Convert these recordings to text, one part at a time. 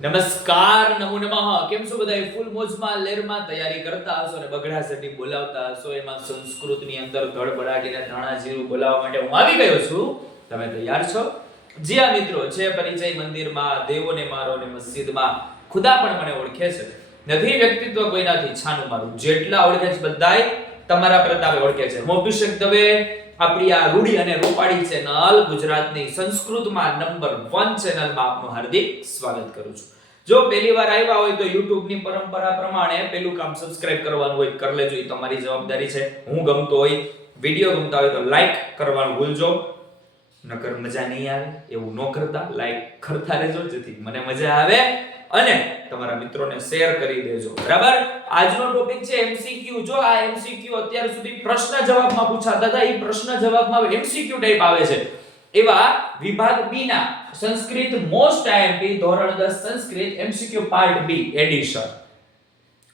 નમસ્કાર નમો નમઃ. કેમ છો બધા? ફૂલ મોજમાં લેરમાં તૈયારી કરતા હશો ને બગડાસટી બોલાવતા હશો. એમાં સંસ્કૃતની અંદર ધડબડાટીને ધાણા જીરું બોલાવવા માટે હું આવી ગયો છું. તમે તૈયાર છો? જી હા મિત્રો, છે પરિચય મંદિરમાં, દેવોને મારો ને મસ્જિદમાં ખુદા પણ મને ઓળખે છે. નથી વ્યક્તિત્વ કોઈનાથી છાનું મારું. જેટલા ઓળખે છે બધાય તમારા પ્રતાપે ઓળખે છે. હું અભિષેક દવે આપણી આ રૂડી અને રોપાડી ચેનલ ગુજરાતની સંસ્કૃતમાં નંબર 1 ચેનલમાં આપનું હાર્દિક સ્વાગત કરું છું. જો પહેલી વાર આવ્યા હોય તો YouTube ની પરંપરા પ્રમાણે પહેલું કામ સબસ્ક્રાઇબ કરવાનું હોય કરી લેજો. એ તમારી જવાબદારી છે. હું ગમતો હોય, વિડિયો ગમતા હોય તો લાઈક કરવાનું ભૂલજો. નકર મજા નહીં આવે એવું ન કરતા, લાઈક કરતા રહેજો જેથી મને મજા આવે અને તમારા મિત્રોને શેર કરી દેજો. બરાબર? આજનો ટોપિક છે MCQ. જો આ MCQ અત્યાર સુધી પ્રશ્ન જવાબમાં પૂછાતા હતા, એ પ્રશ્ન જવાબમાં MCQ ટાઈપ આવે છે. એવા વિભાગ B ના સંસ્કૃત મોસ્ટ IMP ધોરણ 10 Sanskrit MCQ part B addition.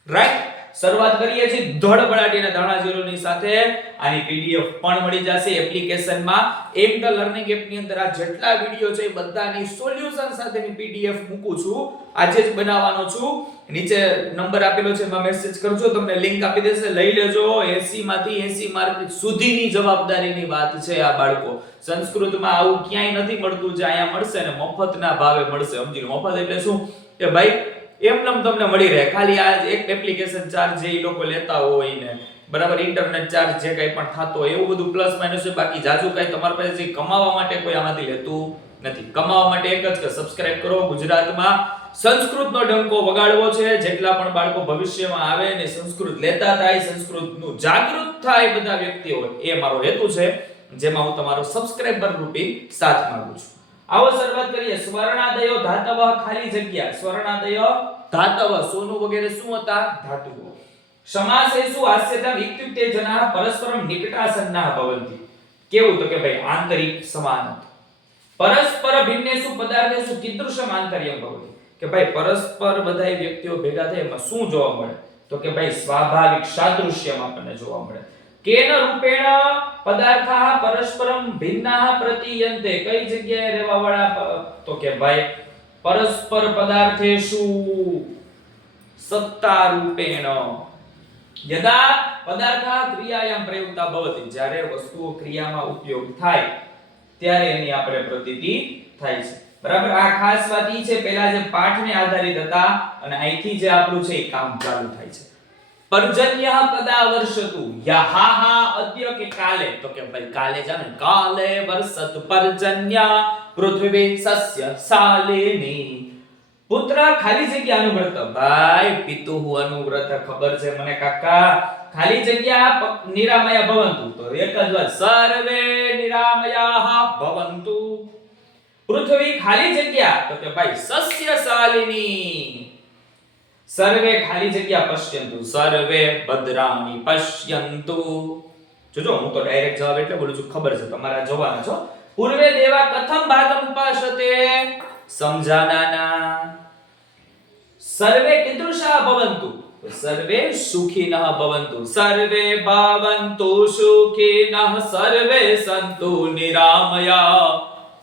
Right? શરૂઆત કરીએ છીએ ધડબડાટીના ધાણા જીરુની સાથે. આની PDF પણ મળી જશે એપ્લિકેશનમાં. એમ ધ લર્નિંગ એપ ની અંદર આ જેટલા વિડિયો છે એ બધાની સોલ્યુશન સાથેની PDF મૂકું છું. આજે જ બનાવવાનો છું. નીચે નંબર આપેલો છે, એમાં મેસેજ કરજો, તમને લિંક આપી દેશે, લઈ લેજો. 80 માંથી 80 માર્ક સુધીની જવાબદારીની વાત છે આ બાળકો. સંસ્કૃતમાં આવું ક્યાંય નથી મળતું જે અહીંયા મળશે ને મફતના ભાવે મળશે. સમજી લો, મફત એટલે શું કે ભાઈ એમનેમ તમને મળી રહે. ખાલી આ એક એપ્લિકેશન ચાર્જ જે ઈ લોકો લેતા હોય ને, બરાબર, ઇન્ટરનેટ ચાર્જ જે કંઈ પણ થતો હોય એવું બધું પ્લસ માઈનસ છે. બાકી જાજુ કંઈ તમારા પાસે કમાવા માટે કોઈ આમાંથી લેતું નથી. કમાવા માટે એક જ કે સબસ્ક્રાઇબ કરો. ગુજરાતમાં સંસ્કૃતનો ડંકો વગાડવો છે. જેટલા પણ બાળકો ભવિષ્યમાં આવે ને સંસ્કૃત લેતા થાય, સંસ્કૃતનું જાગૃત થાય બધા વ્યક્તિઓ, એ મારો હેતુ છે, જેમાં હું તમારો સબસ્ક્રાઇબર રૂપી સાથ માંગુ છું. આવો શરૂઆત કરીએ. સ્વર્ણાદયો ધાતવ ખાલી જગ્યા. સ્વર્ણાદયો ધાતવ સોનું વગેરે શું હતા? ધાતુઓ. સમાસેષુ હાસ્યતમ ઇત્યુક્તે જનાઃ પરસ્પરમ નિકટાસન્નાઃ ભવન્તિ. કેવું તો કે ભાઈ આંતરિક સમાનતા. પરસ્પર ભિન્નેષુ પદાર્થેષુ કીદૃશમ આંતર્યમ ભવતિ. કે ભાઈ પરસ્પર બધાય વ્યક્તિઓ ભેગા થાય એમાં શું જોવા મળે? તો કે ભાઈ સ્વાભાવિક સાદૃશ્યમ આપણને જોવા મળે. કેન રૂપેણ પદાર્થાઃ પરસ્પરમ ભિન્નાઃ પ્રતીયન્તે. કઈ જગ્યાએ રહેવાવાળા? તો કે ભાઈ પરસ્પર પદાર્થેષુ સત્તા રૂપેણ યદા પદાર્થાઃ ક્રિયાયામ પ્રયુક્તા ભવતિ. જ્યારે વસ્તુઓ ક્રિયામાં ઉપયોગ થાય ત્યારે એની આપણે પ્રતીતિ થાય છે. બરાબર? આ ખાસ વાત ઈ છે, પહેલા જે પાઠને આધારિત હતા અને અહીંથી જે આપણું છે એ કામ ચાલુ થાય છે. પર્જન્યઃ કદા વર્ષતુ. યહાહ અદ્ય કે કાલે? તો કે ભાઈ કાલે જાને કાલે વર્ષત પર્જન્ય પૃથ્વી સસ્ય શાલિની. પુત્ર ખાલી જગ્યા અનુવ્રત. ભાઈ પિતુઃ અનુવ્રત. ખબર છે મને કાકા. ખાલી જગ્યા નિરામયા ભવંતુ. તો એક જ વાત, સર્વે નિરામયાઃ ભવંતુ. પૃથ્વી ખાલી જગ્યા. તો કે ભાઈ સસ્ય શાલિની. સર્વે ખાલી જગ્યા પશ્યંતુ. સર્વે ભદ્રાણી પશ્યંતુ. જોજો, હું તો ડાયરેક્ટ જવાબ એટલે બોલું છું, ખબર છે તમારા જોવાના છો. પૂર્વે દેવા કથમ ભાગમ ઉપાસતે. સમજાનાના. સર્વે કીદૃશા ભવંતુ. સર્વે સુખિનઃ ભવંતુ. સર્વે ભવંતુ સુખિનઃ. સર્વે સંતુ નિરામયા.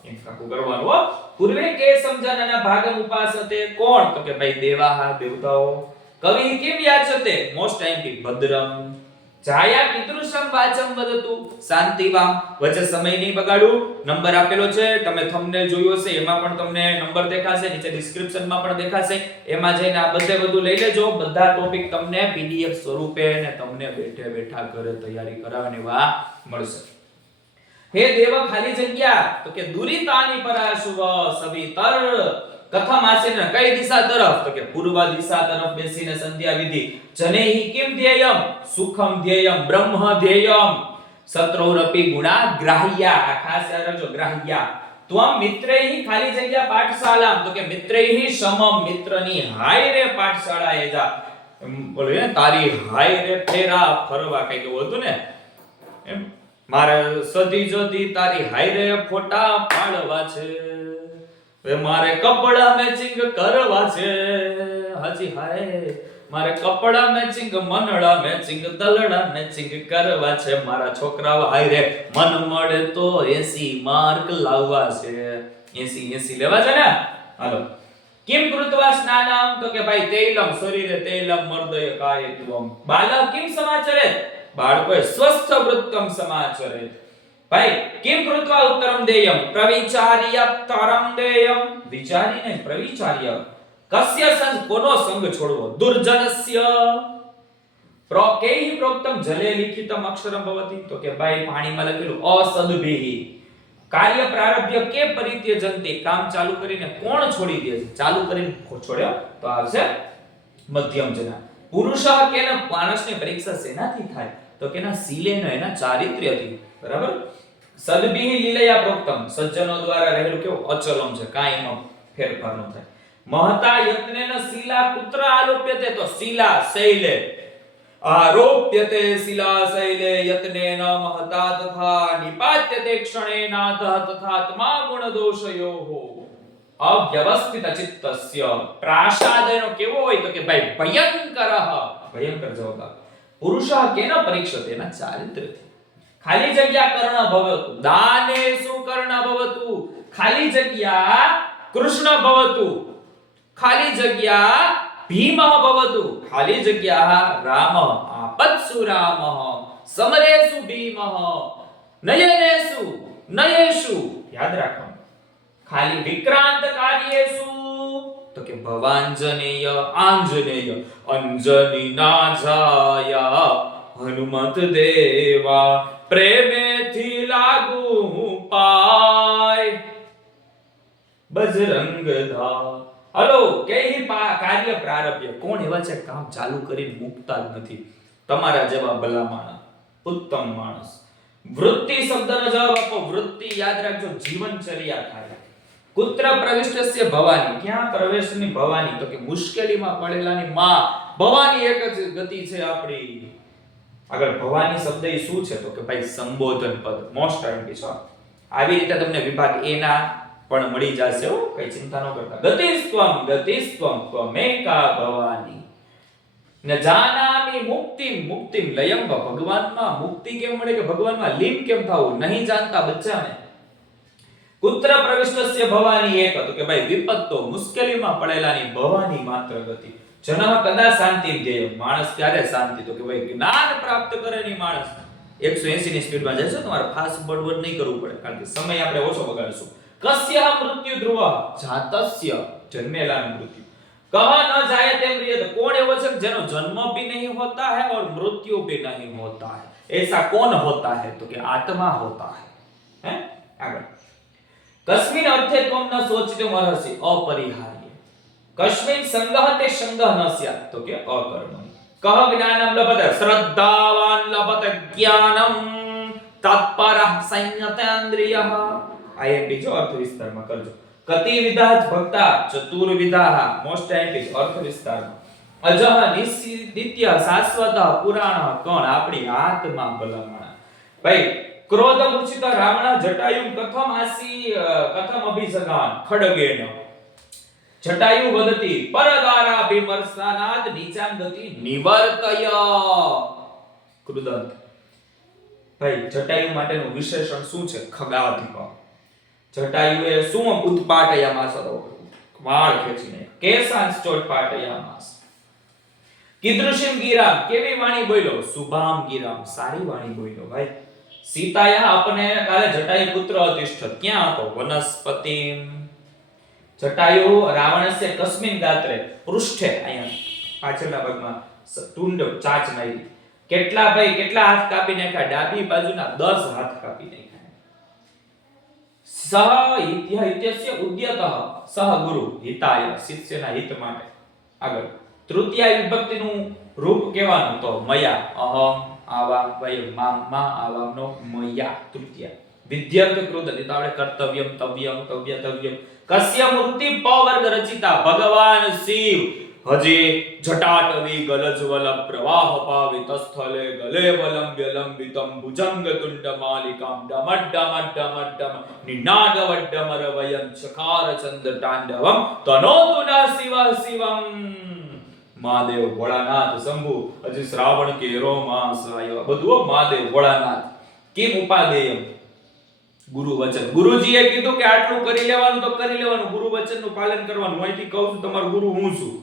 એમ કાકુ કરવાનું હો. પૂર્વે કે સમજાનાના ભાગમ ઉપાસતે. કોણ? તો કે ભાઈ દેવાહ દેવતાઓ. કવિ કેમ યાચતે? Most time ભદ્રમ. જાયા કીદૃશમ વાચમ વદતુ. શાંતિવામ. વચ્ચે સમય નહીં બગાડું. નંબર આપેલો છે, તમે થંબનેલ જોયો હશે, એમાં પણ તમને નંબર દેખાશે, નીચે ડિસ્ક્રિપ્શનમાં પણ દેખાશે. એમાં જઈને આ બધું લઈ લેજો. બધા ટોપિક તમને PDF સ્વરૂપે ને તમને બેઠે બેઠા ઘરે તૈયારી કરાવવાની વા મળશે. હે દેવ ખાલી જગ્યા. તો કે દુરિતાની પરાશુવ સવિતર. કથમ આસેન. કઈ દિશા તરફ? તો કે પૂર્વ દિશા તરફ બેસીને સંધ્યા વિધિ. જનેહિ કિમ ધ્યેયમ? સુખમ ધ્યેયમ બ્રહ્મ ધ્યેયમ. સત્રોરપી ગુણા ગ્રાહ્યા. આ ખાસ યાદ રાખજો, ગ્રાહ્યા. ત્વમ મિત્રૈહિ ખાલી જગ્યા પાઠશાલામ. તો કે મિત્રૈહિ સમમ. મિત્રની હાય રે પાઠશાળાએ જા. બોલો ને, તારી હાય રે ફેરા ફરવા, કઈ કેવું હતું ને એમ. મારે સદી જદી તારી હાય રે ફોટા પાડવા છે. હવે મારે કપડા મેચિંગ કરવા છે. હાજી હાય. મારે કપડા મેચિંગ, મનડા મેચિંગ, દલડા મેચિંગ કરવા છે. મારા છોકરાઓ હાય રે મન મળે તો 80 માર્ક લાવવા છે. 80 લેવા છે ને? હાલો. કિમ કૃત્વા સ્નાનમ તો કે ભાઈ તૈલમ શરીરે તૈલમ મર્દય કાયત્વમ બાલક કિમ સમાચરેત બાળકોએ સ્વસ્થ વૃત્તમ સમાચરેત ભાઈ કિમ કૃત્વા ઉત્તરમ દેયમ પ્રવિચાર્ય તરમ દેયમ વિચારીને પ્રવિચાર્ય કસ્ય સંગ કોનો સંગ છોડવો દુર્જનસ્ય પ્રોકેહી પ્રોક્તમ જલે લિખિતમ અક્ષરમ ભવતિ તો કે ભાઈ પાણીમાં લખેલું અસદભિ કાર્ય પ્રારભ્ય કે પરિત્યજંતે કામ ચાલુ કરીને કોણ છોડી દે છે ચાલુ કરીને છોડ્યો તો આવશે મધ્યમ જના પુરુષ કેન માણસની પરીક્ષા શેનાથી થાય તો કેના શીલેનો એના ચારિત્ર્યથી બરાબર સદભિ લીલયા પ્રોક્તમ સજ્જનો દ્વારા રહેલું કેવું અચલમ છે કાઈ એમાં ફેરફાર ન થાય મહતા યત્નેન શીલા કુત્ર આલોપ્યતે તો શીલા શૈલે આરોપ્યતે શિલા શૈલે યત્નેન મહતા તથા નિપાત્યતે ક્ષણેનાતઃ તથાત્મા ગુણ દોષયોઃ અવ્યવસ્થિત ચિત્તસ્ય પ્રાસાદનો કેવો હોય તો કે ભાઈ ભયંકર જવાબ પુરુષ કેન પરીક્ષતે ના ચારિત્ર્યથી ખાલી જગ્યા કર્ણ ભવતુ દાનેષુ કર્ણ ભવતુ ખાલી જગ્યા કૃષ્ણ ભવતુ ખાલી જગ્યા ભીમ ભવતુ ખાલી જગ્યા રામ આપત્સુ રામ સમરેષુ ભીમ નયનેષુ નયેષુ યાદ રાખો ખાલી વિક્રાંત કાર્યેષુ તો કે ભવાંજનેય આંજનેય અંજની નાજાય હનુમત દેવા પ્રેમેથી લાગુ પાય બજરંગ ધા હલો કેહી કાર્ય પ્રારભ્ય કોણ એવા છે કામ ચાલુ કરીને મુકતા જ નથી તમારા જેવા ભલા માણસ ઉત્તમ માણસ વૃત્તિ શબ્દનો જવાબ આપો વૃત્તિ યાદ રાખજો જીવનચર્યા થાય કુત્ર પ્રવિષ્ટસ્ય ભવાની ક્યાં પ્રવેશની ભવાની તો કે મુશ્કેલીમાં પડેલાની માં ભવાની એક જ ગતિ છે આપણી આગળ ભવાની શબ્દ એ શું છે તો કે ભાઈ સંબોધન પદ મોસ્ટ ટાઈમ છે આવી રીતે તમને વિભાગ એ ના પણ મળી જશે હો કઈ ચિંતા ન કરતા ગતિસ્ત્વમ ત્વમેકા ભવાની ન જાનામિ મુક્તિમ લયમ ભગવાનમાં મુક્તિ કેમ મળે કે ભગવાનમાં લીન કેમ થાવું નહીં જાણતા બચ્ચાને કુત્ર પ્રવિષ્ટસ્ય ભવાની એક તો કે ભાઈ વિપત્તો મુશ્કેલીમાં પડેલાની ભવાની માત્ર ગતિ જનઃ કદા શાંતિ ધ્યેય માણસ ક્યારે શાંતિ તો કે ભાઈ જ્ઞાન પ્રાપ્ત કરે ની માણસ 180 ની સ્પીડમાં જાય છે તમારે ફાસ્ટ બળવડ નહીં કરવું પડે કારણ કે સમય આપણે ઓછો બગાડશું કસ્ય મૃત્યુ ધ્રુવ જાતસ્ય જન્મેલાનું મૃત્યુ कहा न जाए तेम रियत कौन है वो जनो जन्म भी नहीं होता है और मृत्यु भी नहीं होता है ऐसा कौन होता है तो कि आत्मा होता है आगे कस्मिन अर्थे त्वं न सोचितो महर्षि अपरिहार्य कस्मिन संगः ते संगः न स्यात् तो कि अकर्मणि कह ज्ञानम लभते श्रद्धावान लभते ज्ञानम तत्परः संयतेन्द्रियः आईएमपी जो अर्थ विस्तार में करजो कति विधा भक्ता चतुर्विधा मोस्ट टाइम इज अर्थ विस्तार अजह नित्य शाश्वत पुराण कोण आपणी आत्मा भलामणा भाई क्रोध मूर्छित रावण जटायु कथम अभिसगान खड्गेन जटायु वदति परदारा विमर्शनाद नीचां गति निवर्तय कृदंत भाई जटायु माटेનું વિશેષણ શું છે ખગાધિપ જટાયુએ શું ઉત્પાટયામાસ વાળ ખેંચીને કેસાંસ ચોટપાટયામાસ કીદૃશિમ ગીરામ કેવી વાણી બોલ્યો શુભામ ગીરામ સારી વાણી બોલ્યો ભાઈ સીતાયા अपने काले जटायु पुत्र अतिष्ठत क्या હતો વનસ્પતિમ જટાયુ રાવણस्य કસ્મિન ગાત્રે પૃષ્ઠે અહીંયા પાછળના ભાગમાં ટુંડ ચાચ મારી કેટલા ભાઈ કેટલા હાથ કાપી નાખ્યા ડાબી બાજુના 10 હાથ કાપી નાખ્યા સહ ઇત્યસ્ય ઉદ્યતઃ સહ ગુરુ હિતાય શિષ્યના હિત માટે આગળ તૃતીય વિભક્તિનું રૂપ કહેવાનું તો મયા અહમ આવા વય મા આવાનો મયા તૃતીય વિદ્યર્થ કૃત એટલે આપણે કર્તવ્યમ તવ્યમ તવ્યતવ્યમ કસ્ય મૂર્તિ પવર્ગ રચિતા ભગવાન શિવ હજે જટાટવી ગલજવલ પ્રવાહ પાવિત સ્થલે ગલે વલંબ્ય લંબિતમ ભુજંગ તુંડ માલિકામ ડમડ્ડમડ્ડમડ્ડમ નિનાદવડ્ડમર વયં ચકાર ચંદ્ર તાંડવમ તનોતુ ન શિવ શિવમ મહાદેવ ભોળાનાથ શંભુ હજી શ્રાવણ કેરો માસ આવ્યો બધું મહાદેવ ભોળાનાથ કેમ ઉપાદેયમ ગુરુ વચન. ગુરુજીએ કીધું કે આટલું કરી લેવાનું તો કરી લેવાનું, ગુરુ વચનનું પાલન કરવાનું. અહીંથી કહું છું તમારો ગુરુ હું છું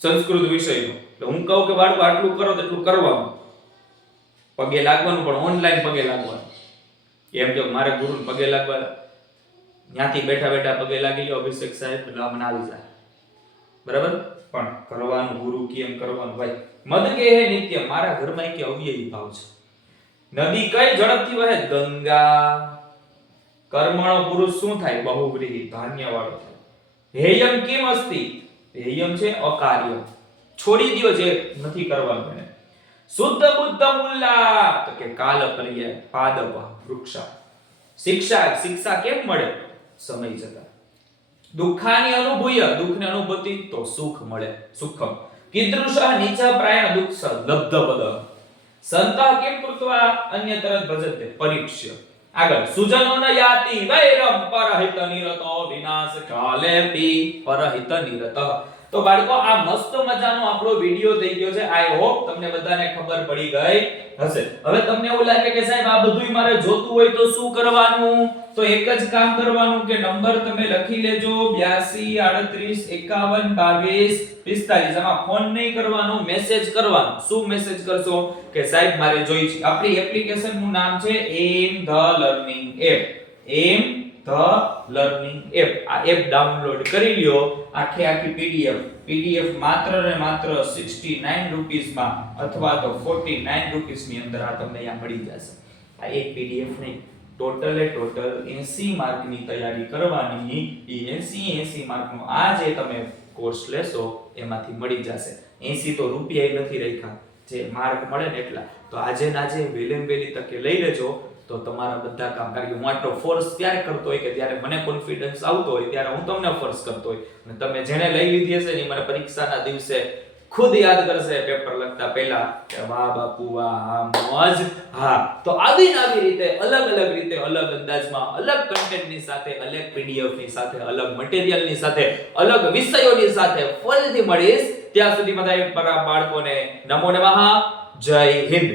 સંસ્કૃત વિષયનો. એટલે હું કહું કે બાળકો આટલું કરો તો એટલું કરવાનું. પગે લાગવાનું પણ ઓનલાઈન પગે લાગવાનું. એમ જો મારે ગુરુને પગે લાગવા ત્યાંથી બેઠા બેઠા પગે લાગી લ્યો અભિષેક સાહેબ એટલે મને આવી જાય. બરાબર? પણ કરવાનું ગુરુ કેમ કરવાનું ભાઈ. મદ કે હે નિત્ય, મારા ઘરમાં કે અવ્યયી ભાવ છે. નદી કઈ ઝડપથી વહે? ગંગા. કર્મણો પુરુષ શું થાય? બહુવ્રીહી, ધાન્યવાળો થાય. હેયમ કિમ અસ્તિ? હેયમ છે અકાર્ય, છોડી દ્યો જે નથી કરવાનું એને. શુદ્ધ બુદ્ધ મુલ્લા તો કે કાલ પર્યાય પાદપ વૃક્ષા. શિક્ષા કેમ મળે? સમય જતા. દુઃખાની અનુભૂય, દુઃખની અનુભૂતિ તો સુખ મળે, સુખમ. કીદૃશઃ નીચા પ્રાયણ દુઃખ લબ્ધપદ. સંતઃ કિમ કૃત્વા અન્યતર ભજતે પરીક્ષ્ય. આગળ સુજનો ન યાતિ વૈરમ પરહિત નિરતો વિનાશ કાલેપી પરહિત નિરત. તો બાળકો આ મસ્ત મજાનો આપણો વિડિયો થઈ ગયો છે. આઈ હોપ તમને બધાને ખબર પડી ગઈ હશે. હવે તમને એવું લાગે કે સાહેબ આ બધુંય મારે જોતું હોય તો શું કરવાનું? તો એક જ કામ કરવાનું કે નંબર તમે લખી લેજો 82 38 51 22 45. આમાં ફોન નહીં કરવાનો, મેસેજ કરવાનો. શું મેસેજ કરશો? કે સાહેબ મારે જોઈ છે. આપણી એપ્લિકેશન નું નામ છે am the learning app. Am the learning app. આ એપ ડાઉનલોડ કરી લ્યો. આખી પીડીએફ માત્ર ને માત્ર 69 રૂપીસ માં અથવા તો 49 રૂપીસ ની અંદર આ તમને અહીંયા મળી જશે. આ એક પીડીએફ નહીં, ટોટલ 80 માર્ક ની તૈયારી કરવાની. એ 80 માર્ક નો આ જે તમે કોર્સ લેશો એમાંથી મળી જશે. 80 તો રૂપિયા નથી રાખ્યા, જે માર્ક મળે ને એટલા. તો આજે વેલેમ વેલી તકે લઈ લેજો તો તમારા બધા કામ. કારણ કે હું આટલો ફોર્સ ત્યારે કરતો હોય કે ત્યારે મને કોન્ફિડન્સ આવતો હોય, ત્યારે હું તમને ફોર્સ કરતો હોય. અને તમે જેણે લઈ લીધી હશે ને મને પરીક્ષાના દિવસે ખુદ યાદ કરશે પેપર લખતા પહેલા કે વાહ બાપુ વાહ, મોજ. હા, તો આવી રીતે અલગ રીતે અલગ અંદાજમાં અલગ કન્ટેન્ટની સાથે, અલગ પીડીએફ ની સાથે, અલગ મટીરીયલની સાથે, અલગ વિષયોની સાથે ફરીથી મળીશ. ત્યાં સુધી બધા બાળકોને નમો નમઃ, જય હિન્દ.